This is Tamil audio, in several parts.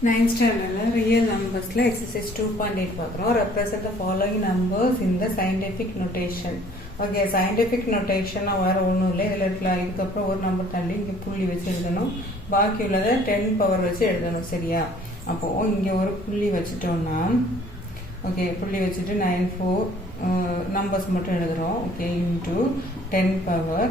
9th standard real numbers exercise 2.8 பார்க்கிறோம். represent the following numbers in the scientific notation. Okay, scientific notation வேறு ஒன்றும் இல்லை. இதில் இருக்கலாம். இதுக்கப்புறம் ஒரு நம்பர் தாண்டி இங்கே புள்ளி வச்சு எழுதணும். பாக்கி உள்ளதை 10 பவர் வச்சு எழுதணும். சரியா? அப்போது இங்கே ஒரு புள்ளி வச்சுட்டோம்னா ஓகே, புள்ளி வச்சுட்டு 9 4 நம்பர்ஸ் மட்டும் எழுதுகிறோம். ஓகே, இன்ட்டு 10 பவர்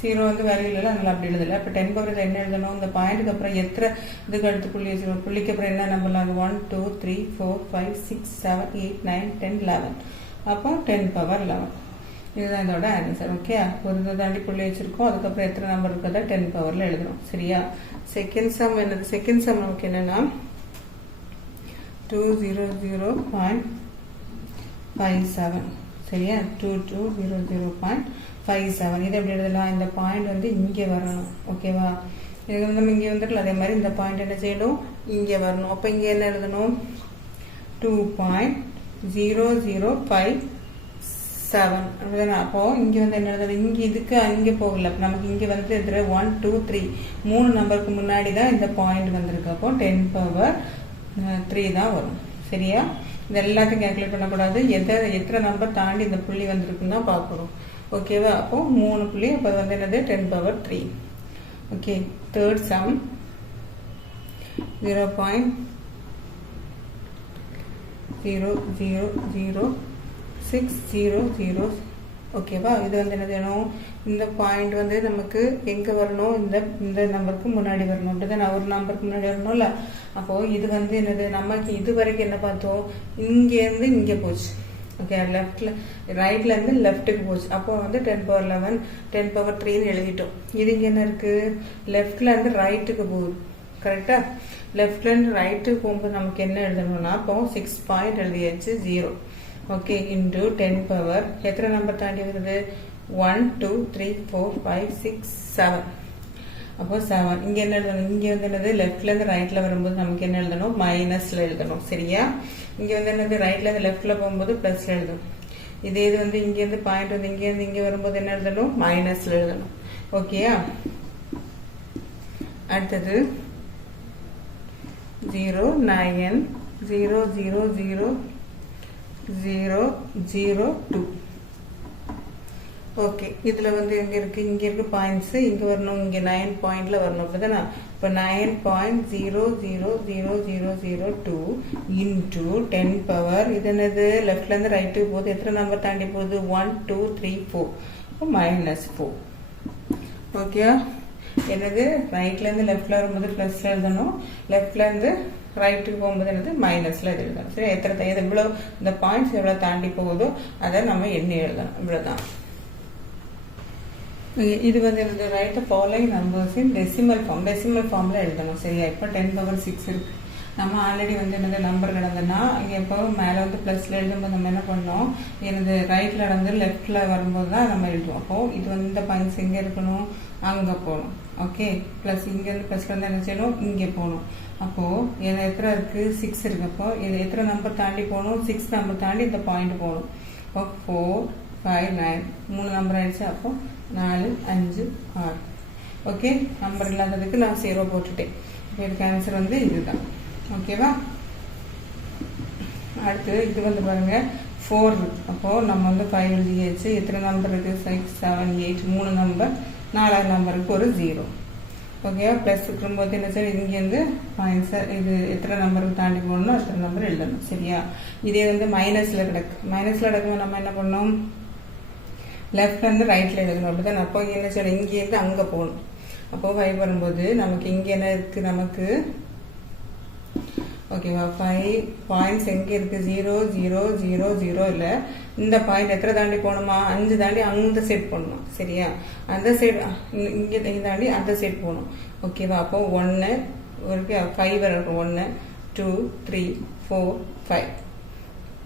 0 வந்து வேல்யூ இல்லை, அதனால அப்படி எழுதலை. அப்போ 10 பவர் என்ன எழுதணும்? இந்த பாயிண்ட்டுக்கு அப்புறம் எத்தனை இதுக்கு அடுத்து புள்ளி வச்சுக்கணும். புள்ளிக்கு அப்புறம் என்ன நம்பர்லாம்? 1 2 3 4 5 6 7 8 9 10 11. அப்போ 10 பவர் 11. இதுதான் இதோட ஆன்சர். ஓகே, ஒரு இதை தாண்டி புள்ளி வச்சிருக்கோம். அதுக்கப்புறம் எத்தனை நம்பர் இருக்கிறதா 10 பவரில் எழுதுறோம். சரியா? செகண்ட் சம் என்னது? செகண்ட் சம் நமக்கு என்னன்னா 200.57. சரியா? 2200.57. இது எப்படி எழுதலாம்? இந்த பாயிண்ட் வந்து இங்கே வரணும். ஓகேவா? இது வந்து நம்ம இங்கே வந்துடலாம். அதே மாதிரி இந்த பாயிண்ட் என்ன செய்யணும்? இங்கே வரணும். அப்போ இங்கே என்ன எழுதணும்? 2.0057 அப்படிதானே? அப்போ இங்கே வந்து என்ன எழுதணும்? இங்கே இதுக்கு அங்கே போகல. நமக்கு இங்கே வந்து 1 2 3 3 நம்பருக்கு முன்னாடி தான் இந்த பாயிண்ட் வந்திருக்கு. அப்போ 10 பவர் 3 தான் வரும். சரியா? இது எல்லாத்தையும் கேல்குலேட் பண்ணக்கூடாது. எத்தனை நம்பர் தாண்டி இந்த புள்ளி வந்திருக்குன்னு தான் பார்க்கணும். ஓகேவா? அப்போ 3 புள்ளி. அப்போ வந்து என்னது? 10 பவர் 3. Okay, third sum 0.000600. ஓகேவா? இது வந்து என்ன வேணும்? இந்த பாயிண்ட் வந்து நமக்கு எங்கே வரணும்? இந்த நம்பருக்கு முன்னாடி வரணும். அப்படிதான் நான் ஒரு நம்பருக்கு முன்னாடி வரணும்ல. அப்போது இது வந்து என்னது? நமக்கு இது வரைக்கும் என்ன பார்த்தோம்? இங்கேருந்து இங்கே போச்சு. ஓகே, லெஃப்டில் ரைட்லேருந்து லெஃப்ட்டுக்கு போச்சு. அப்போ வந்து 10 பவர் 11 10 பவர் 3ன்னு எழுதிட்டோம். இது இங்கே என்ன இருக்குது? லெஃப்ட்லேருந்து ரைட்டுக்கு போகுது. கரெக்டாக? லெஃப்ட்லேருந்து ரைட்டுக்கு போகும்போது நமக்கு என்ன எழுதணும்னா அப்போ 6 பாயிண்ட் எழுதியாச்சு. 0. ஓகே, இன்ட்டு 10 பவர் எத்தனை நம்பர் தாண்டி வருது? 1 2 3 4 5 6 7. அப்போ 7. இங்கே என்ன எழுதணும்? இங்கே வந்து என்னது? லெஃப்ட்லேருந்து ரைட்டில் வரும்போது நமக்கு என்ன எழுதணும்? மைனஸில் எழுதணும். சரியா? இங்கே வந்து என்னது? ரைட்லேருந்து லெஃப்டில் போகும்போது ப்ளஸில் எழுதணும். இதே இது வந்து இங்கேருந்து பாயிண்ட் வந்து இங்கேருந்து இங்கே வரும்போது என்ன எழுதணும்? மைனஸில் எழுதணும். ஓகேயா? அடுத்தது 090000002. ஓகே, இதில் வந்து எங்கே இருக்குது? இங்கே இருக்குது பாயிண்ட்ஸு. இங்கே வரணும். இங்கே 9 பாயிண்டில் வரணும். அப்படிதானே? இப்போ 9.000002 இன்ட்டு 10 பவர் இது என்னது? லெஃப்ட்லேருந்து ரைட்டுக்கு போகுது. எத்தனை நம்பர் தாண்டி போகுது? 1 2 3 4. இப்போ -4. ஓகே, என்னது? ரைட்லேருந்து லெஃப்டில் வரும்போது ப்ளஸில் எழுதணும். லெஃப்ட்லேருந்து ரைட்டுக்கு போகும்போது என்னது? மைனஸில் எழுதணும். சரி, எத்தனை எவ்வளோ இந்த பாயிண்ட்ஸ் எவ்வளோ தாண்டி போகுதோ அதை நம்ம எண்ணி எழுதணும். இவ்வளோதான். இது வந்து என்னது? ரைட் ஃபாலோயிங் நம்பர்ஸ் இன் டெசிமல் ஃபார்மில் எழுதணும். சரியா? இப்போ 10 பவர் 6 இருக்கு. நம்ம ஆல்ரெடி வந்து என்னது நம்பர் கிடந்ததுன்னா இங்கே எப்போ மேலே வந்து ப்ளஸில் எழுதும்போது நம்ம என்ன பண்ணோம்? எனது ரைட்டில் நடந்து லெஃப்டில் வரும்போது தான் நம்ம எழுதுவோம். அப்போது இது வந்து இந்த பாயிண்ட்ஸ் எங்கே இருக்கணும்? அங்கே போகணும். ஓகே, ப்ளஸ் இங்கேருந்து ப்ளஸில் வந்து என்ன செய்யணும்? இங்கே போகணும். அப்போது எனக்கு எத்தனை இருக்குது? 6 இருக்குது. அப்போ இது எத்தனை நம்பர் தாண்டி போகணும்? 6 நம்பர் தாண்டி இந்த பாயிண்ட் போகணும். இப்போ 4 5 9 3 நம்பர் ஆயிடுச்சு. அப்போ 4 5 6. ஓகே, நம்பர் இல்லாததுக்கு நான் 0 போட்டுட்டேன். இப்போ இதுக்கு ஆன்சர் வந்து இதுதான். ஓகேவா? அடுத்து இது வந்து பாருங்க 4 இருக்கு. அப்போது நம்ம வந்து 5 எழுதியாச்சு. எத்தனை நம்பர் இருக்குது? 6 7 8 3 நம்பர். 4வது நம்பருக்கு ஒரு 0. ஓகேவா? ப்ளஸ் இருக்கும்போது என்ன சார்? இங்கேருந்து பாயிண்ட்ஸை இது எத்தனை நம்பருக்கு தாண்டி போகணும்னோ அத்தனை நம்பர் எழுதணும். சரியா? இதே வந்து மைனஸில் கிடக்கும்போது நம்ம என்ன பண்ணணும்? லெஃப்ட்லேருந்து ரைட்டில் எழுதணும். அப்படி தான். அப்போ என்ன செய்யணும்? இங்கேருந்து அங்கே போகணும். அப்போது 5 வரும்போது நமக்கு இங்கே என்ன இருக்குது? நமக்கு ஓகேவா? 5 பாயிண்ட்ஸ் எங்கே இருக்குது? 0 0 0 0 இல்லை. இந்த பாயிண்ட் எத்தனை தாண்டி போகணுமா? 5 தாண்டி அந்த சைட் போகணும். சரியா? அந்த சைடு இங்கே தாண்டி அந்த சைட் போகணும். ஓகேவா? அப்போ 1 ஒரு 5 வர இருக்கும். 1 2 3 4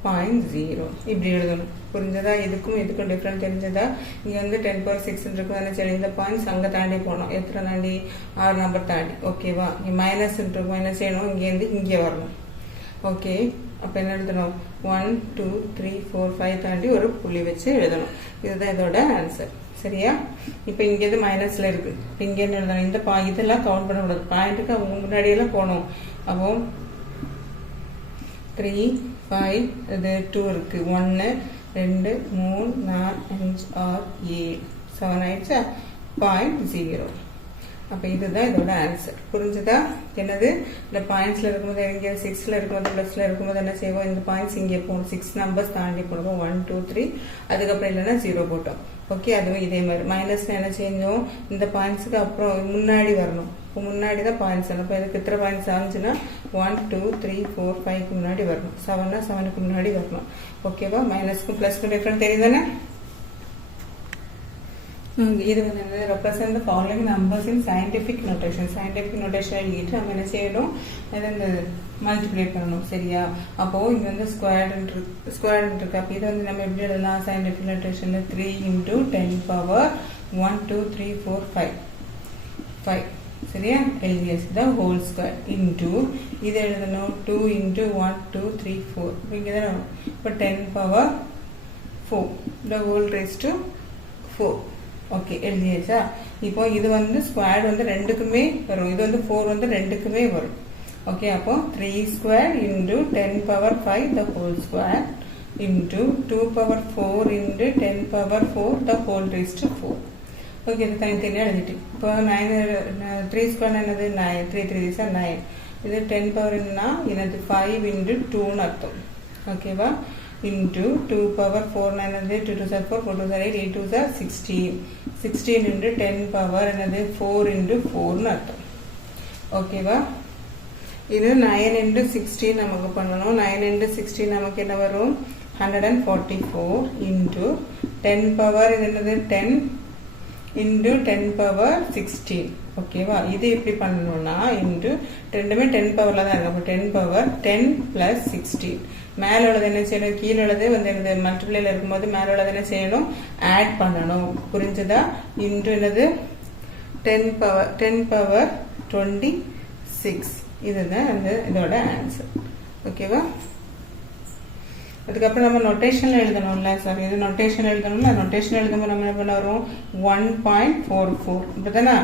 5.0 இப்படி எழுதணும். புரிஞ்சதா? இதுக்கும் டிஃப்ரெண்ட் தெரிஞ்சதா? இங்கே வந்து 10 பவர் 6 இருக்கும். சரி, இந்த பாயிண்ட்ஸ் அங்கே தாண்டி போகணும். எத்தனை தாண்டி? 6 நம்பர் தாண்டி. ஓகேவா? இங்கே மைனஸ் இருக்கும். என்ன செய்யணும்? இங்கேருந்து இங்கே வரணும். ஓகே, அப்போ என்ன எழுதணும்? 1 2 3 4 5 தாண்டி ஒரு புள்ளி வச்சு எழுதணும். இதுதான் இதோட ஆன்சர். சரியா? இப்போ இங்கே இது மைனஸில் இருக்குது. இப்போ இங்கே என்ன எழுதணும்? இந்த இதெல்லாம் கவுண்ட் பண்ணக்கூடாது. பாயிண்ட்டுக்கு அவங்க முன்னாடியெல்லாம் போகணும். அப்போ 3 5 இது 2 இருக்குது. 1 2 3 4 5 6 7 7 ஆயிடுச்சா? 0.0. அப்போ இதுதான் இதோட ஆன்சர். புரிஞ்சுதா? என்னது இந்த பாயிண்ட்ஸில் இருக்கும்போது இங்கே 6ல் இருக்கும்போது ப்ளஸில் இருக்கும்போது என்ன செய்வோம்? இந்த பாயிண்ட்ஸ் இங்கே போகணும். 6 நம்பர்ஸ் தாண்டி போடுவோம். 1 2 3 அதுக்கப்புறம் இல்லைன்னா 0 போட்டோம். ஓகே, அதுவும் இதே மாதிரி மைனஸ்ல என்ன செஞ்சோம்? இந்த பாயிண்ட்ஸுக்கு அப்புறம் முன்னாடி வரணும். இப்போ முன்னாடி தான் பாயிண்ட்ஸ் வரணும். இப்போ இதுக்கு எத்தனை பாயிண்ட்ஸ் ஆச்சுன்னா 1 2 3 4 5க்கு முன்னாடி வரணும். 7னா 7க்கு முன்னாடி வரணும். ஓகேவா? மைனஸ்க்கும் ப்ளஸ்க்கும் டிஃப்ரெண்ட் தெரியும் தானே? இது வந்து represent the following numbers in scientific notation. scientific notation எழுதிட்டு நம்ம என்ன செய்யணும்? இந்த மல்டிப்ளை பண்ணணும். சரியா? அப்போ இங்க வந்து ஸ்கொயர் இருக்கு. அப்போ இது வந்து நம்ம எப்படி எழுதலாம்? scientific notation 3 into 10 power 1 2 3 4 5. சரியா? எழுதியாச்சு. தான் ஹோல் ஸ்கொயர் இன்டூ இது எழுதணும் 2 into 1 2 3 4. இங்கே தான் இப்போ 10 power 4 the whole raised to 4. Okay, எழுதியாச்சா? இப்போ இது வந்து ஸ்கொயர் வந்து ரெண்டுக்குமே வரும். இது வந்து 4 வந்து ரெண்டுக்குமே வரும். ஓகே, அப்போ 3 square into 10 power 5 the whole square into 2 power 4 into 10 power 4 the whole raised to 4. Okay, இது தனித்தனியாக எழுதிட்டு இப்போ 3 square என்னது? 9. 3 3 is 9. இது 10 power என்னன்னா என்னது? 5 into 2ன்னு அர்த்தம். ஓகேவா? into 2 power 4 என்னது? 2 2 are 4 4 2 are 8 8 2 are 16. 16 into 10 power என்னது? 4 into 4ன்னு அர்த்தம். ஓகேவா? இது 9 into 16 நமக்கு பண்ணணும். 9 into 16 நமக்கு என்ன வரும்? 144 into 10 power இது என்னது? 10 into 10 power 16. ஓகேவா? இது எப்படி பண்ணணும்னா into ரெண்டுமே 10 பவர்ல தான் இருக்கு. அப்போ 10 power 10 plus 16. மேலே உள்ளது என்ன செய்யணும்? கீழே உள்ளது வந்து இந்த மல்டிப்ளைல இருக்கும்போது மேலே உள்ளது என்ன செய்யணும்? ஆட் பண்ணணும். புரிஞ்சுதா? இன்டு என்னது? 10 power 26. இதுதான் அந்த இதோட ஆன்சர். ஓகேவா? அதுக்கப்புறம் நம்ம நொட்டேஷன் எழுதணும்ல. சாரி, இது நொட்டேஷன் எழுதணும்ல. நொட்டேஷன் எழுதும்போது நம்ம என்ன பண்ண வரும்? 1.44 இப்படிதானே?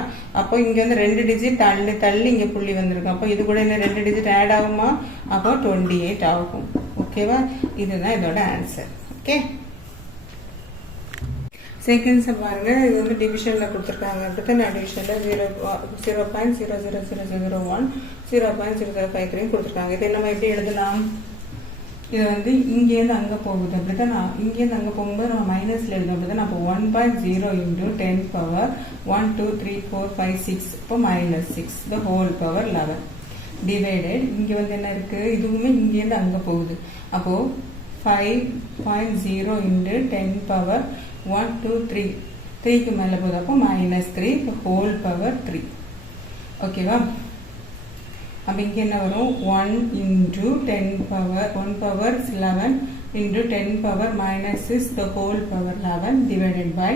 அப்போ இங்க வந்து 2 டிஜிட் தள்ளி இங்க புள்ளி வந்திருக்கு. அப்போ இது கூட என்ன 2 டிஜிட் ஆட் ஆகுமா? அப்போ 28 ஆகும். ஓகேவா? இதுதான் இதோட ஆன்சர். ஓகே, செகண்ட்ஸ் பாருங்க. இது வந்து டிவிஷன்ல கொடுத்துருக்காங்க. அப்படித்தானே? டிவிஷன்ல 0.00001 0.0053 கொடுத்துருக்காங்க. இதை நம்ம எப்படி எழுதலாம்? இது வந்து இங்கேருந்து அங்கே போகுது. அப்படித்தான் இங்கேருந்து அங்கே போகும்போது நம்ம மைனஸில் எழுதணும். அப்படித்தான் அப்போ 1.0 into 10 power 1 2 3 4 5 6 இப்போ -6 the whole power 11 டிவைடட். இங்கே வந்து என்ன இருக்கு? இதுவுமே இங்கேருந்து அங்கே போகுது. அப்போ 5.0 into 10 power 1 2 3 3க்கு மேலே போகுது. அப்போ -3 the whole power 3. ஓகேவா? அப்போ இங்கே என்ன வரும்? 1 into 10 power 1 power 11 into 10 power -6 the whole power 11 divided by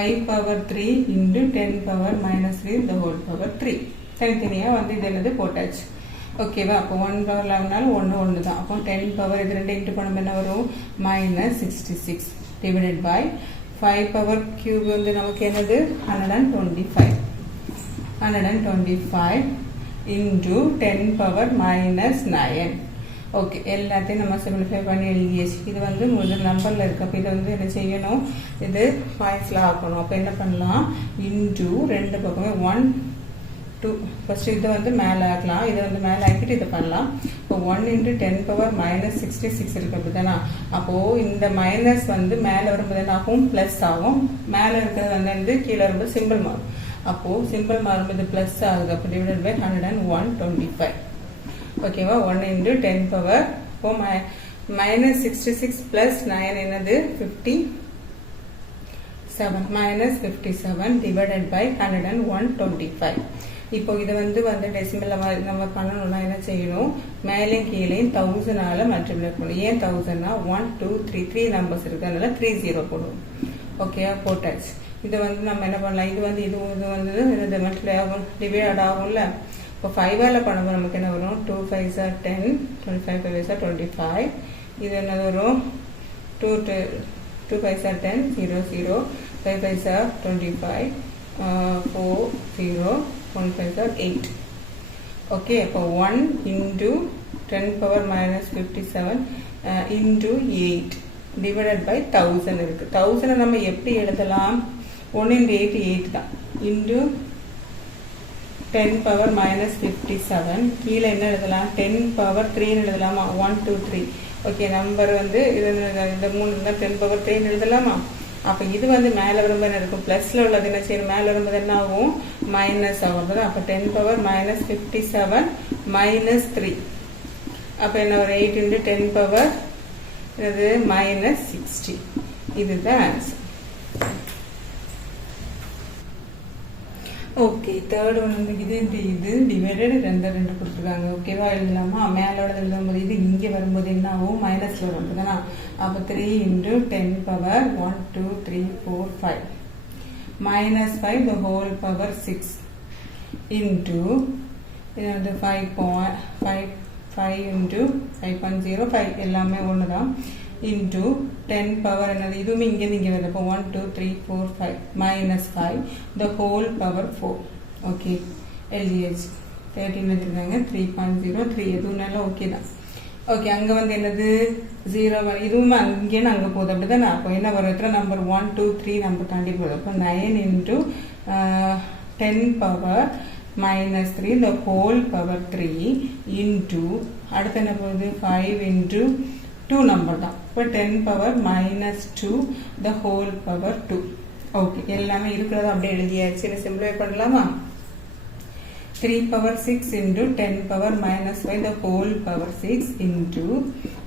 5 power 3 into 10 power -3 the whole power 3. தனித்தனியாக வந்து இது என்னது போட்டாச்சு. ஓகேவா? அப்போ 1 power 11 1 தான். அப்போ 10 power இது ரெண்டு இன்ட்டு பண்ணும்போது என்ன வரும்? -66 divided by 5 power cube வந்து நமக்கு என்னது? 125 into 10 power -9. ஓகே, எல்லாத்தையும் நம்ம சிம்பிளிஃபை பண்ணி எழுதியாச்சு. இது வந்து முதல் நம்பர்ல இருக்கு. அப்போ இதை வந்து என்ன செய்யணும்? இது பாயிண்ட்ஸ்ல ஆக்கணும். அப்போ என்ன பண்ணலாம்? இன்டூ ரெண்டு பக்கமே 1 2 ஃபர்ஸ்ட் இதை வந்து மேலே ஆக்கலாம். இதை வந்து மேலே ஆக்கிட்டு இதை பண்ணலாம். இப்போ 1 into 10 power -66 இருக்கு. அப்படிதானா? அப்போ இந்த மைனஸ் வந்து மேலே வரும்போது என்ன ஆகும்? பிளஸ் ஆகும். மேலே இருக்கிறது வந்து கீழே வரும்போது சிம்பிள் மாறும். அப்போ சிம்பிள் மாறும்போது பிளஸ் ஆகுது. அப்போ டிவைடட் பை 125. ஓகேவா? 1 into 10 power இப்போ -66 plus 9 என்னது? 57 -57 divided by 125. இப்போ இது வந்து டெசிமல்ல நம்ம பண்ணணும்னா என்ன செய்யணும்? மேலேயும் கீழேயும் 1000 மல்டிப்ளை பண்ணணும். ஏன் 1000னா 1 2 3 3 நம்பர்ஸ் இருக்கு. அதனால 30 போடுவோம். ஓகே, போட்டாச்சு. இது வந்து நம்ம என்ன பண்ணலாம்? இது வந்து இது வந்து மல்டிப்ளை ஆகும், டிவைட் ஆகும்ல. இப்போ 5ஆல் பண்ணும்போது நமக்கு என்ன வரும் 2 5s are 10 25 5s are 25 இது என்னது வரும் 2 5s are 10 0 0 5 5s are 25 4 0 1 5s are 8 okay அப்போ 1 into 10 power minus 57 into 8 divided by 1000 இருக்கு 1000 நம்ம எப்படி எழுதலாம் 1 into 8 8 தான் into 10 power minus 57 கீழே என்ன எழுதலாம் 10 power 3 எழுதலாமா 1 2 3 ஓகே நம்பர் வந்து இந்த 3 இருந்தால் 10 power 3 எழுதலாமா அப்போ இது வந்து மேலே வரும்போது என்ன இருக்கும் ப்ளஸில் உள்ளது என்ன செய்யணும் மேலே வரும்போது என்ன ஆகும் மைனஸ் ஆகும் அப்போ 10 power minus 57 minus 3 அப்போ என்ன ஒரு 8 into 10 power இது minus 60 இதுதான் ஆன்சர் ஓகே தேர்ட் ஒன் வந்து இது டிவைடட் ரெண்டு கொடுத்துருக்காங்க ஓகேவா எழுதலாமா மேலோட எழுதும்போது இது இங்கே வரும்போது என்ன ஆகும் மைனஸில் வரும் அப்படிதானா அப்போ 3 into 10 power 1 2 3 4 5 minus 5 the whole power 6 into 5 into 5.0 5 எல்லாமே ஒன்று தான் into 10 power என்னது இதுவுமே இங்கே வருது அப்போ 1 2 3 4 5 minus 5 the whole power 4 okay LDH 13 வச்சுருக்காங்க 3.03 எதுனாலும் ஓகே தான் ஓகே அங்கே வந்து என்னது 0 இதுவுமே அங்கேன்னு அங்கே போகுது அப்படி தானே அப்போ என்ன வரும் எத்தனை நம்பர் 1 2 3 நம்பர் தாண்டி போகுது அப்போ 9 into 10 power minus 3 the whole power 3 into அடுத்து என்ன போகுது 5 into 2 நம்பர் தான் இப்போ 10 power minus 2 the whole power 2 okay எல்லாமே இருக்கிறத அப்படியே எழுதியாச்சு இதை சிம்பிளிஃபை பண்ணலாமா 3 power 6 into 10 power minus 5 the whole power 6 into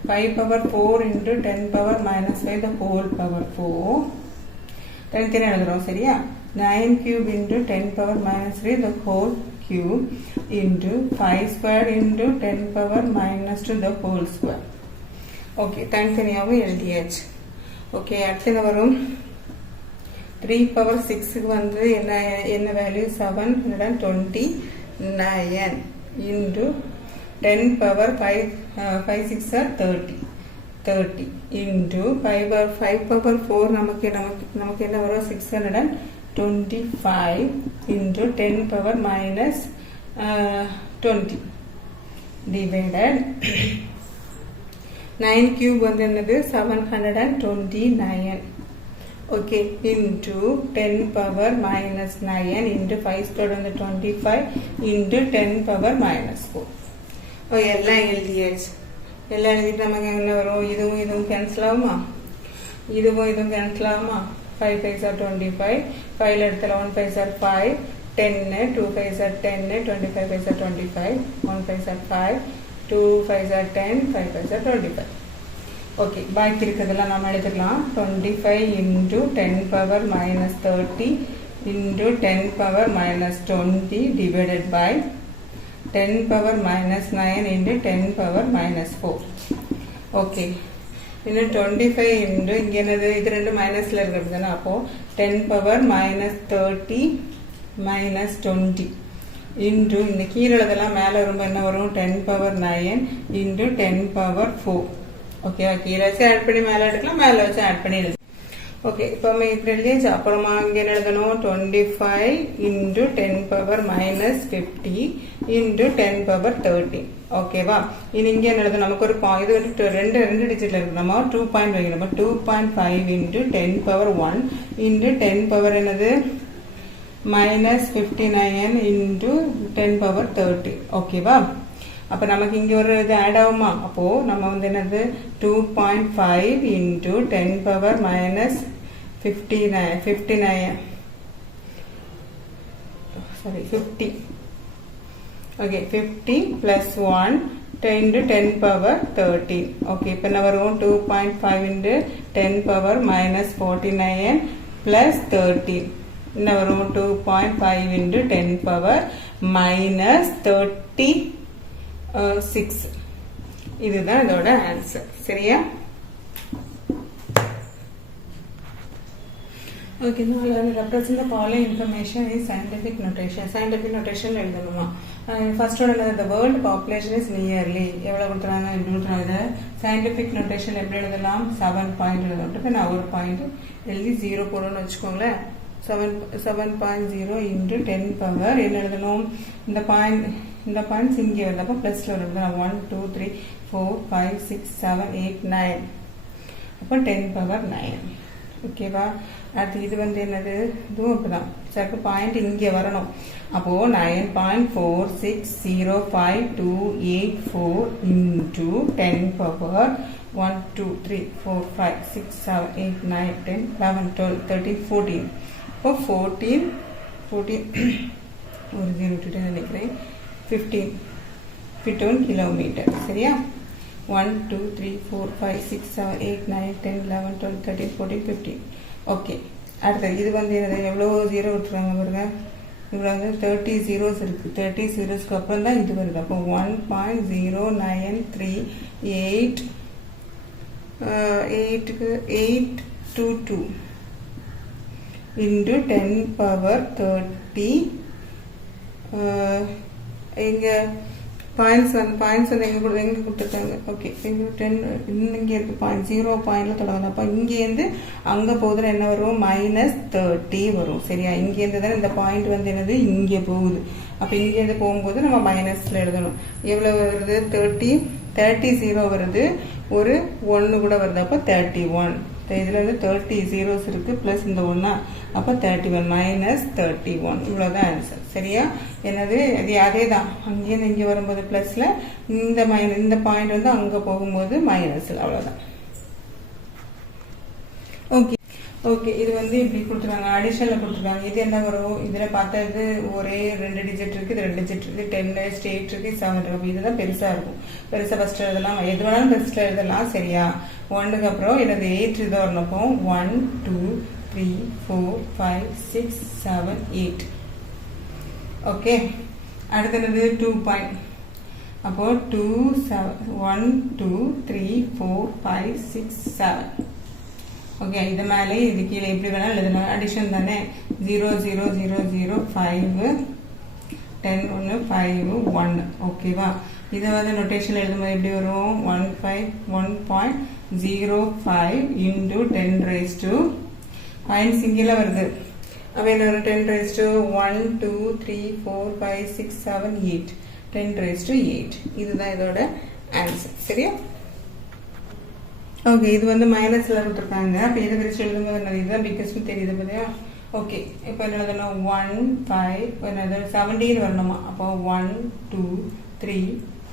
5 power 4 into 10 power minus 5 the whole power 4 தனித்தனி எழுதுறோம் சரியா 9 cube into 10 power minus 3 the whole cube into 5 square into 10 power minus 2 the whole square okay தனித்தனியாகவும் எழுதியாச்சு ஓகே அடுத்து என்ன வரும் 3 power 6க்கு வந்து என்ன value 729 into 10 power 5 6 are 30 into 5 power 4 நமக்கு என்ன வரும் 625 into 10 power minus 20 divided 9 cube வந்து என்னது 729 okay into 10 power minus 9 into 5 squared வந்து 25 into 10 power minus 4 எல்லாம் எழுதியாச்சு எல்லாம் எழுதிட்டு நமக்கு என்ன வரும் இதுவும் கேன்சல் ஆகுமா இதுவும் கேன்சல் ஆகுமா 5 5s are 25 5 இடத்துல 1 5s are 5 10 2 5s are 10 25 5s are 25 1 5s are 5 2 5s are 10 5 5s are 25 okay பாக்கி இருக்கிறதெல்லாம் நம்ம எழுதிடலாம் 25 into 10 power minus 30 into 10 power minus 20 divided by 10 power minus 9 into 10 power minus 4 okay இன்னும் 25 into இங்கே என்னது இது ரெண்டு மைனஸில் இருக்கிறது தானே அப்போது 10 power minus 30 minus 20 into இந்த கீழே இதெல்லாம் மேலே வரும்போது என்ன வரும் 10 power 9 into 10 power 4 ஓகே கீழே வச்சு ஆட் பண்ணி மேலே எடுக்கலாம் மேலே வச்சு ஆட் பண்ணி எழுது ஓகே இப்போ நம்ம இப்படி எழுதியாச்சு அப்புறமா இங்கே என்ன எழுதணும் 25 into 10 power minus 50 into 10 power 30 ஓகேவா இது இங்கே என்ன எழுதணும் நமக்கு ஒரு இது வந்து ரெண்டு டிஜிட்ல இருக்கு நம்ம 2 பாயிண்ட் வைக்கணும் 2.5 into 10 power 1 into 10 power என்னது minus 59 into 10 power 30 ஓகேவா அப்போ நமக்கு இங்கே ஒரு இது ஆட் ஆகுமா அப்போது நம்ம வந்து என்னது 2.5 into 10 power minus 50 okay 50 plus 1 into 10 power 13 okay இப்போ என்ன வரும் 2.5 into 10 power minus 49 plus 13 என்ன வரும் 2.5 into 10 power minus 36 இதுதான் இதோட ஆன்சர் சரியா Okay, now I'll represent the following information in scientific notation. Scientific notation எழுதணுமா? First one the world population is nearly எவ்வளவு கொடுத்துறாங்க எப்படி கொடுத்துறாங்க scientific notation எப்படி எழுதலாம் 7 பாயிண்ட் எழுதணும். நான் ஒரு பாயிண்ட் எழுதி 0 போடணும்னு வச்சுக்கோங்களேன். 7.0 into 10 power என்ன எழுதணும் இந்த பாயிண்ட்ஸ் இங்கே வருது அப்போ பிளஸ்ல வருது 1 2 3 4 5 6 7 8 9 அப்போ 10 power 9 ஓகேவா. அடுத்து இது வந்து என்னது இதுவும் இப்படிதான் சருக்கு பாயிண்ட் இங்கே வரணும் அப்போ 9.4605284 into 10 power 1 2 3 4 5 6 7 8 9 10 11 12 13 14 இப்போ 14 ஒரு 0 விட்டுட்டு நினைக்கிறேன் 15 கிலோமீட்டர் சரியா. 1 2 3 4 5 6 7 8 9 10 11 12 13 14 15 ஓகே. அடுத்தது இது வந்து எவ்வளோ 0 விட்டுருவாங்க பாருங்க இவ்வளோ வந்து 30 zeros இருக்கு 30 zeroஸ்க்கு அப்புறம் தான் இது வருது அப்போ 1.093822 into 10 power 30 இங்க பாயிண்ட்ஸ் வந்து எங்க கொடுத்துருக்காங்க ஓகே 10 இங்கே இருக்கு பாயிண்ட் 0 பாயிண்ட்ல தொடங்குது அப்போ இங்கேருந்து அங்கே போகுதுன்னு என்ன வரும் -30 வரும் சரியா. இங்கேருந்து தான் இந்த பாயிண்ட் வந்து என்னது இங்கே போகுது அப்போ இங்கேருந்து போகும்போது நம்ம மைனஸ்ல எழுதணும். எவ்வளோ வருது 30 0 வருது ஒரு 1 கூட வருது அப்போ 31 இதுல இருந்து 30 zeros இருக்கு பிளஸ் இந்த 1 அப்போ 31 -31 இவ்வளவுதான் ஆன்சர் சரியா. என்னது இது அதே தான் அங்கேருந்து இங்கே வரும்போது பிளஸ்ல இந்த பாயிண்ட் வந்து அங்க போகும்போது மைனஸ்ல அவ்வளவுதான். ஓகே ஓகே இது வந்து இப்படி கொடுத்துருக்காங்க அடிஷன்ல கொடுத்துருக்காங்க. இது என்ன வரும் இதுல பார்த்தது ஒரே 2 டிஜிட் இருக்கு இது 2 டிஜிட் இருக்கு 10 8 இருக்கு 7 இருக்கு இதுதான் பெருசா இருக்கும். பெருசா ஃபர்ஸ்ட் எழுதலாம் எது வேணாலும் ஃபர்ஸ்ட் எழுதலாம் சரியா. 1க்கு அப்புறம் என்னது 8 இது வரணும் 1 2 3 4 5 6 7 8 ஓகே. அடுத்து என்னது 2 பாயிண்ட் அப்போ 2 7 1 2 3 4 5 6 7 ஓகே. இது மேலே இது கீழே எப்படி வேணாலும் எழுதலாம் அடிஷன் தானே 0 0 0 0 5 10 1 5 1 ஓகேவா. இதை வந்து நோட்டேஷன் எழுதும்போது எப்படி வரும் 1.05 into 10 raised to பாயிண்ட் சிங்கிளா வருது அப்போ என்ன வரும் 10 raised to 1 2 3 4 5 6 7 8 10 raised to 8 இதுதான் இதோட ஆன்சர் சரியா. ஓகே இது வந்து மைனஸ்ல கொடுத்துருக்காங்க அப்போ இதை பிரிச்சு எழுதும்போது இதுதான் பிக்கஸ்ட் தெரியுது பார்த்தியா. ஓகே இப்போ என்ன எழுதணும் 1 5 என்னது 17 வரணுமா அப்போ 1 2 3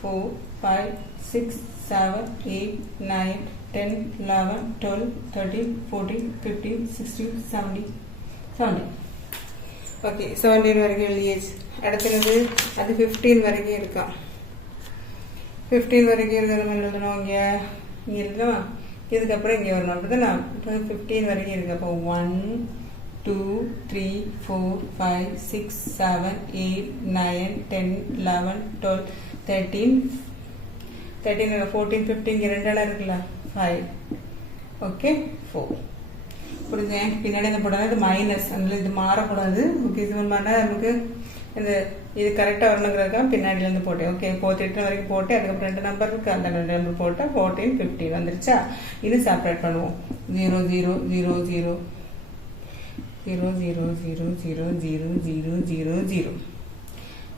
4 5 6 7 8 9 10 11 12 13 14 15 16 17 ஓகே 17 வரைக்கும் எழுதியாச்சு. அடுத்தது அது 15 வரைக்கும் இருக்கா 15 வரைக்கும் இருக்கிற எழுதணும் இங்கே எழுதலாம் இதுக்கப்புறம் இங்கே வரணும் அப்படிதான் 15 வரைக்கும் இருக்கு அப்போ 1 2 3 4 5 6 7 8 9 10 11 12 13 14 15 ரெண்டு இடம் இருக்குல்ல 5 ஓகே 4 புரிஞ்சு பின்னாடி என்ன போடாது இது மைனஸ் அதனால இது மாறக்கூடாது ஓகே. இது மாதிரி நமக்கு இந்த இது கரெக்டாக வரணுங்கிறதுக்காக பின்னாடியிலேருந்து போட்டேன் ஓகே 48 வரைக்கும் போட்டு அதுக்கப்புறம் 2 நம்பர் இருக்கு அந்த 2 நம்பர் போட்டால் 14 15 வந்துருச்சா. இது செப்பரேட் பண்ணுவோம் 0 0 0 0 0 0 0 0 0 0 0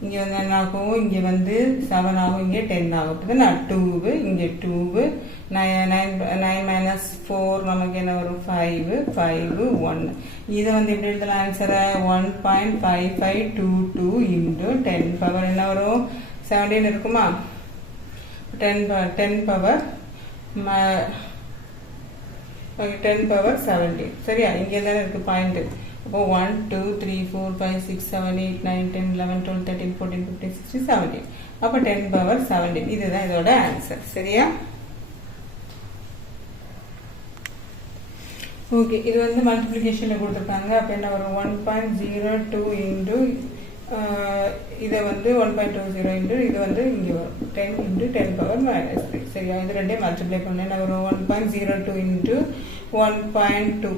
இங்கே வந்து என்ன ஆகும் இங்கே வந்து 7 ஆகும் இங்கே 10 ஆகும் அப்போ நான் 2 இங்கே 2 9 -4 நமக்கு என்ன வரும் 5 5 1 இதை வந்து எப்படி எழுதலாம் ஆன்சரை 1.5522 into 10 பவர் என்ன வரும் 17 இருக்குமா 10 பவர் 17 சரியா. இங்கே தானே இருக்கு பாயிண்ட் அப்போ 1 2 3 4 5 6 7 8 9 10 11 12 13 14 15 16 17 அப்போ 10 பவர் 17 இதுதான் இதோட ஆன்சர் சரியா. ஓகே இது வந்து மல்டிப்ளிகேஷன்ல கொடுத்துருக்காங்க அப்போ என்ன வரும் 1.02 into இதை வந்து 1.20 into இது வந்து இங்கே வரும் 10 into 10 பவர் -3 சரியா. இது ரெண்டையும் மல்டிப்ளை பண்ண என்ன வரும் 1.02 into 1.2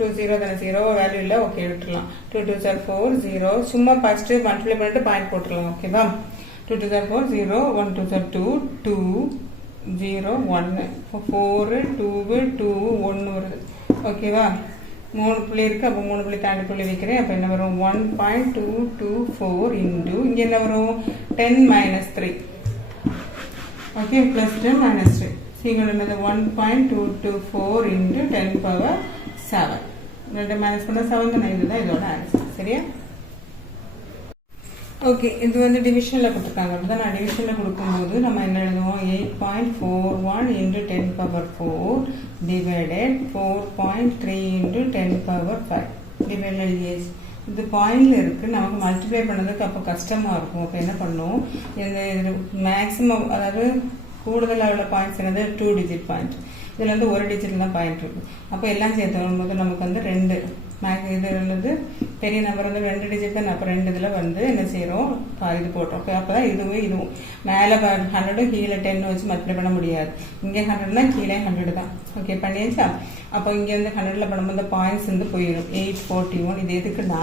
2 0 தானே 0 வேல்யூ இல்லை ஓகே விட்டுலாம் 2 2 சார் 4 0 சும்மா ஃபர்ஸ்ட் மல்டிப்ளை பண்ணிட்டு பாயிண்ட் போட்டுடலாம் ஓகேவா 2 2 சார் 4 0 1 2 சார் 2 2 0 1 4 2 2 1 வருது ஓகேவா 3 புள்ளி இருக்கு அப்போ 3 புள்ளி தாண்டி புள்ளி வைக்கிறேன் அப்போ என்ன வரும் 1.224 இன்டு இங்கே என்ன வரும் 10 மைனஸ் 3 ஓகே பிளஸ் 10 மைனஸ் 3 சீக்கிரம் என்னது 1.224 இன்டு 10 பவர் 7 ரெண்டு மைனஸ் பண்ண 7 தானே இதுதான் இதோட ஆன்சர் சரியா ஓகே இது வந்து டிவிஷனில் கொடுத்துருக்காங்க அப்படிதான் நான் டிவிஷனில் கொடுக்கும்போது நம்ம என்ன எழுதுவோம் 8.41 into 10 power 4 divided 4.3 into 10 power 5 divide எழுதியாச்சு இது பாயிண்ட்ல இருக்கு நமக்கு மல்டிப்ளை பண்ணதுக்கு அப்போ கஷ்டமா இருக்கும் அப்போ என்ன பண்ணும் இந்த மேக்ஸிமம் அதாவது கூடுதலாக உள்ள பாயிண்ட்ஸ் என்னது 2 டிஜிட் பாயிண்ட் இதுல வந்து ஒரு டிஜிட்ல தான் பாயிண்ட் இருக்கு அப்போ எல்லாம் சேர்த்து வரும்போது நமக்கு வந்து 2 இது வந்து பெரிய நம்பர் வந்து 2 டிஜிட் தான் அப்போ 2 இதில் வந்து என்ன செய்யறோம் இது போட்டோம் அப்போதான் இதுவும் மேலே 100 கீழே 10 வச்சு மல்டிப்ளை பண்ண முடியாது இங்கே 100 கீழே 100 தான் ஓகே பண்ணியாச்சா அப்போ இங்கே வந்து 100ல பண்ணும்போது பாயிண்ட்ஸ் வந்து போயிடும் 841 இது எதுக்குன்னா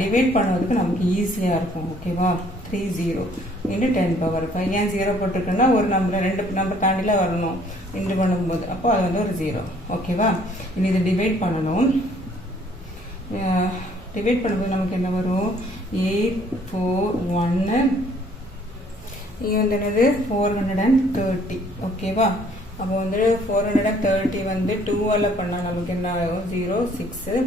டிவைட் பண்ணுவதுக்கு நமக்கு ஈஸியாக இருக்கும் ஓகேவா 30 இன்டு 10 பவர் 5 ஏன் 0 போட்டிருக்குன்னா ஒரு நம்பர் 2 நம்பர் தாண்டில வரணும் இன்டு பண்ணும்போது அப்போ அது வந்து ஒரு 0 ஓகேவா இனி இது டிவைட் பண்ணணும் டிவைட் பண்ணும்போது நமக்கு என்ன வரும் 841 இங்கே வந்து என்னது 430 ஓகேவா அப்போ வந்து 430 வந்து 2ஆல் பண்ணால் நமக்கு என்ன ஆகும் 0 6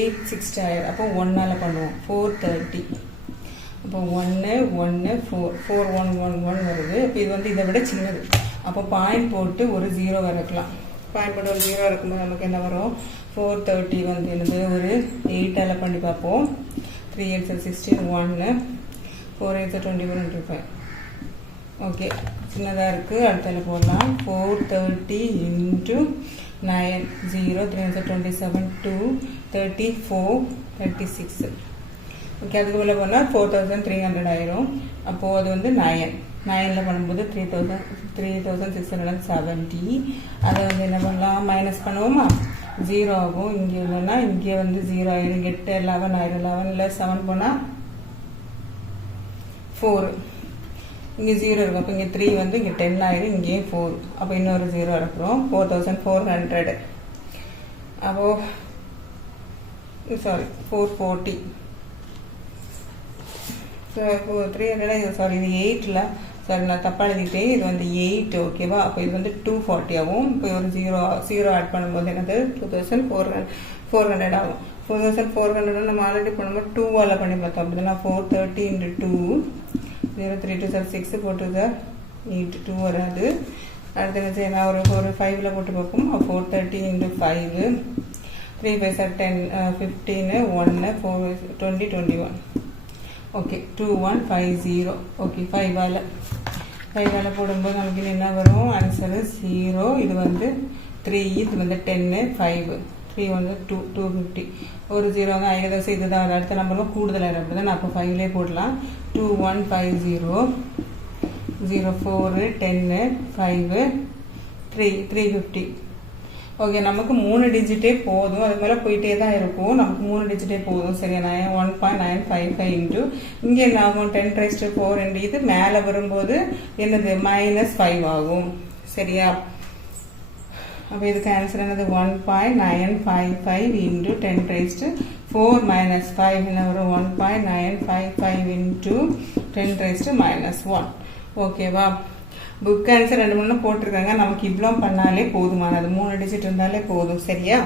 8 6 ஆயிரம் அப்போ 1ஆல் பண்ணுவோம் 430 அப்போ 1 1 4 1 1 1 வருது இப்போ இது வந்து இதை விட சின்னது அப்போ பாயிண்ட் போட்டு ஒரு 0 வரைக்கலாம் பாயிண்ட் போட்டு ஒரு 0 இருக்கும்போது நமக்கு என்ன வரும் 430 வந்து என்னது ஒரு 8ஆல் பண்ணி பார்ப்போம் 3 8 16 1 4 8 21 25 ஓகே சின்னதாக இருக்குது அடுத்தால போடலாம் 430 இன்ட்டு 9 0 3 27 2 34 36 ஓகே அதுக்கு உள்ள போனால் 4300 ஆயிரும் அப்போது அது வந்து 9ல் பண்ணும்போது 3670 அதை வந்து என்ன பண்ணலாம் மைனஸ் பண்ணுவோமா 0 ஆகும் இங்கே இல்லைன்னா இங்கே வந்து 0 ஆயிரும் 8 11 ஆயிரும் 11ல் 7 போனால் 4 இங்கே 0 இருக்கும் அப்போ இங்கே 3 வந்து இங்கே 10 ஆயிரும் இங்கேயே 4 அப்போ இன்னொரு 0 இருக்கிறோம் 4400 அப்போது சாரி 440 300 சாரி இது 8ல் சாரி நான் தப்பாக எழுதிட்டேன் இது வந்து 8 ஓகேவா அப்போ இது வந்து 240 ஆகும் இப்போ ஒரு 0 ஆட் பண்ணும்போது என்னது 2400 ஆகும் 4400 நம்ம ஆல்ரெடி பண்ணும்போது 2ஆல் பண்ணி பார்த்தோம் அப்படின்னா 430 இன்ட்டு 2 0 3 2 சார் 6 4 சார் 8 2 வராது அடுத்து என்ன செய்ய நான் ஒரு 5ல் போட்டு பார்ப்போம் 430 இன்ட்டு 5 3 5 சார் 10 15 1 4 20 21 ஓகே 2150 ஓகே 5ஆல் போடும்போது நமக்கு என்ன வரும் ஆன்சர் 0 இது வந்து 3 இது வந்து 10 5 3 வந்து 250 ஒரு 0 தான் ஐகதசி இதுதான் அடுத்த நம்பரும் கூடுதலாக அப்படி தான் நான் அப்போ 5லே போடலாம் 2150 04 10 5 350 ஓகே நமக்கு 3 டிஜிட்டே போதும் அது மேலே போயிட்டே தான் இருக்கும் நமக்கு 3 டிஜிட்டே போதும் சரியா 1.955 இன்ட்டு இங்கே என்ன ஆகும் 10⁻⁴ இன்ட்டு இது மேலே வரும்போது என்னது -5 ஆகும் சரியா அப்போ இதுக்கு ஆன்சர் என்னது 1.955 இன்ட்டு 10⁻⁴ -5 என்ன வரும் 1.955 இன்ட்டு 10⁻⁻1 ஓகேவா புக் ஆன்சர் 2 3 போட்டிருக்காங்க நமக்கு இவ்வளோ பண்ணாலே போதுமானது 3 டிஜிட் இருந்தாலே போதும் சரியா